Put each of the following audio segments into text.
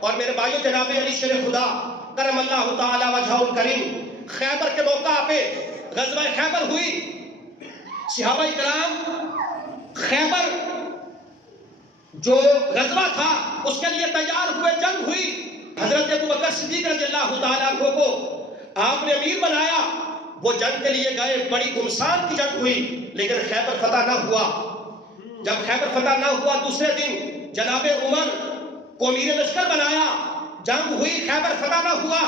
اور میرے بھائیو جناب علی شیر خدا کرم اللہ تعالی وجہہ الکریم خیبر کے موقع پہ غزوہ خیبر ہوئی. صحابہ کرام خیبر جو غزوہ تھا اس کے لیے تیار ہوئے, جنگ ہوئی. حضرت ابوبکر صدیق رضی اللہ تعالیٰ عنہ کو آپ نے امیر بنایا. وہ جنگ کے لیے گئے, بڑی گمسان کی جنگ ہوئی, لیکن خیبر فتح نہ ہوا. جب خیبر فتح نہ ہوا دوسرے دن جناب عمر کو امیر لشکر بنایا, جنگ ہوئی, خیبر فتح نہ ہوا.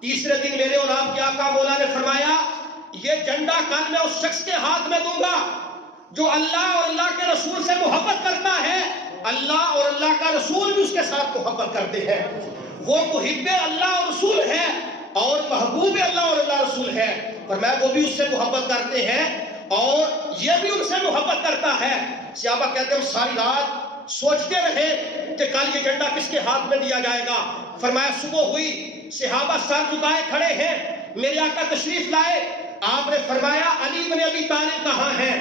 تیسرے دن میرے اور آپ کے آقا مولا نے فرمایا یہ جھنڈا کل میں اس شخص کے ہاتھ میں دوں گا جو اللہ اور اللہ کے رسول سے محبت کرتا ہے. اللہ اور اللہ کا رسول بھی اس کے ساتھ محبت کرتے ہیں. وہ محب اللہ اور رسول ہے اور محبوب اللہ اور اللہ رسول ہے. فرمایا وہ بھی اس سے محبت کرتے ہیں اور یہ بھی ان سے محبت کرتا ہے. صحابہ کہتے ہیں ہم ساری رات سوچتے رہے کہ کل یہ جھنڈا کس کے ہاتھ میں دیا جائے گا. فرمایا صبح ہوئی, صحابہ سر جھکائے کھڑے ہیں, میرے آقا تشریف لائے. آپ نے فرمایا علی بن ابی طالب کہاں ہیں؟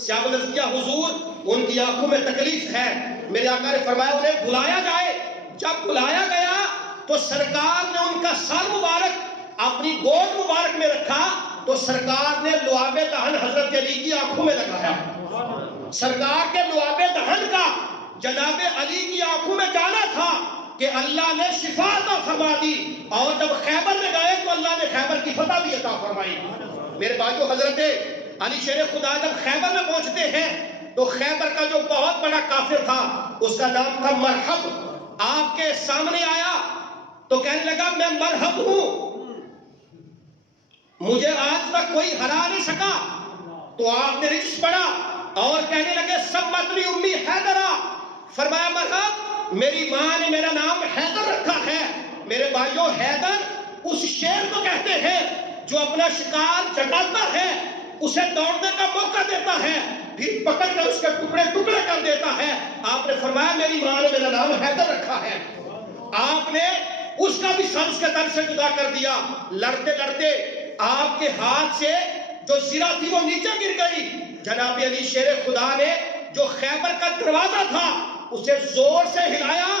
صحابہ نے کیا حضور ان کی آنکھوں میں تکلیف ہے. میرے آقا نے فرمایا انہیں بلایا جائے. جب بلایا گیا تو سرکار نے ان کا سر مبارک اپنی گود مبارک میں رکھا تو سرکار نے لعاب دہن حضرت علی کی آنکھوں میں لگایا. سرکار کے لعاب دہن کا جناب علی کی آنکھوں میں جانا تھا کہ اللہ نے شفا عطا فرما دی, اور جب خیبر میں گئے تو اللہ نے خیبر کی فتح بھی عطا فرمائی. میرے بھائیو حضرت علی شیر خدا جب خیبر میں پہنچتے ہیں تو خیبر کا جو بہت بڑا کافر تھا اس کا نام تھا مرحب, آپ کے سامنے آیا تو کہنے لگا میں مرحب ہوں, مجھے آج تک کوئی ہرا نہیں سکا. تو آپ نے رجس پڑھا اور کہنے لگے سمتنی امی حیدرہ. فرمایا مرحب میری ماں نے میرا نام حیدر رکھا ہے. میرے بھائیو حیدر اس شیر کو کہتے ہیں جو اپنا شکار جگاتا ہے, اسے دوڑنے کا موقع دیتا ہے, پھر پکڑ کر اس کے ٹکڑے ٹکڑے کر دیتا ہے. آپ نے فرمایا میری ماں نے میرا نام حیدر رکھا ہے. آپ نے اس کا بھی سر اس کے تن سے جدا کر دیا. لڑتے لڑتے آپ کے ہاتھ سے جو زرہ تھی وہ نیچے گر گئی. جناب علی شیر خدا نے جو خیبر کا دروازہ تھا اسے زور سے ہلایا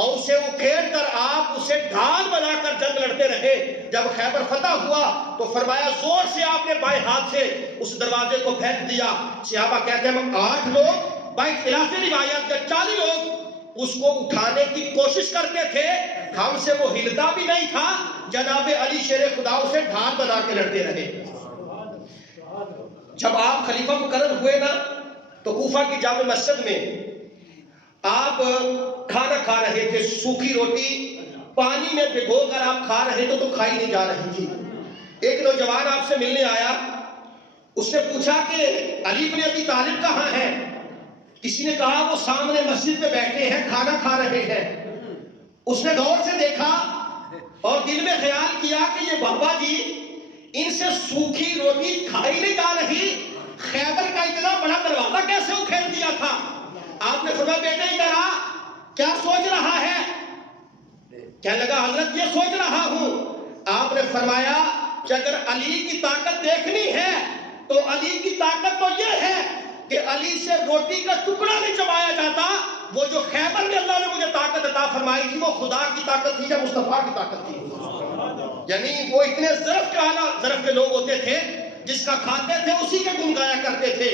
اور اسے اکھیڑ کر آپ اسے ڈھال بنا کر جنگ لڑتے رہے. جب خیبر فتح ہوا تو فرمایا زور سے آپ نے بائیں ہاتھ سے اس دروازے کو پھینک دیا. صحابہ کہتے ہیں ہم 8 لوگ بائی خلاف روایت کے 40 لوگ اس کو اٹھانے کی کوشش کرتے تھے, ہم سے وہ ہلتا بھی نہیں تھا. جناب علی شیر خدا اسے ڈھال بنا کے لڑتے رہے. جب آپ خلیفہ مقرر ہوئے نا تو کوفہ کی جامع مسجد میں آپ کھانا کھا رہے تھے, سوکھی روٹی پانی میں بھگو کر آپ کھا رہے تھے تو کھائی نہیں جا رہی تھی. ایک نوجوان آپ سے ملنے آیا, اس نے پوچھا کہ علی بن ابی طالب کہاں ہیں؟ کسی نے کہا وہ سامنے مسجد میں بیٹھے ہیں کھانا کھا رہے ہیں. اس نے غور سے دیکھا اور دل میں خیال کیا کہ یہ بابا جی ان سے سوکھی روٹی کھائی نہیں جا رہی, خیبر کا اتنا بڑا دروازہ کیسے اکھیڑ دیا تھا؟ آپ نے فرمایا بیٹے ادھر آ, کیا سوچ رہا ہے؟ کہنے لگا حضرت یہ سوچ رہا ہوں. آپ نے فرمایا کہ اگر علی کی طاقت دیکھنی ہے تو علی کی طاقت تو یہ ہے کہ علی سے روٹی کا ٹکڑا نہیں چبایا جاتا. وہ جو خیبر میں اللہ نے مجھے طاقت عطا فرمائی تھی وہ خدا کی طاقت تھی یا مصطفیٰ کی طاقت تھی. یعنی وہ اتنے ظرف کے اعلیٰ ظرف کے لوگ ہوتے تھے, جس کا کھاتے تھے اسی کے گن گایا کرتے تھے.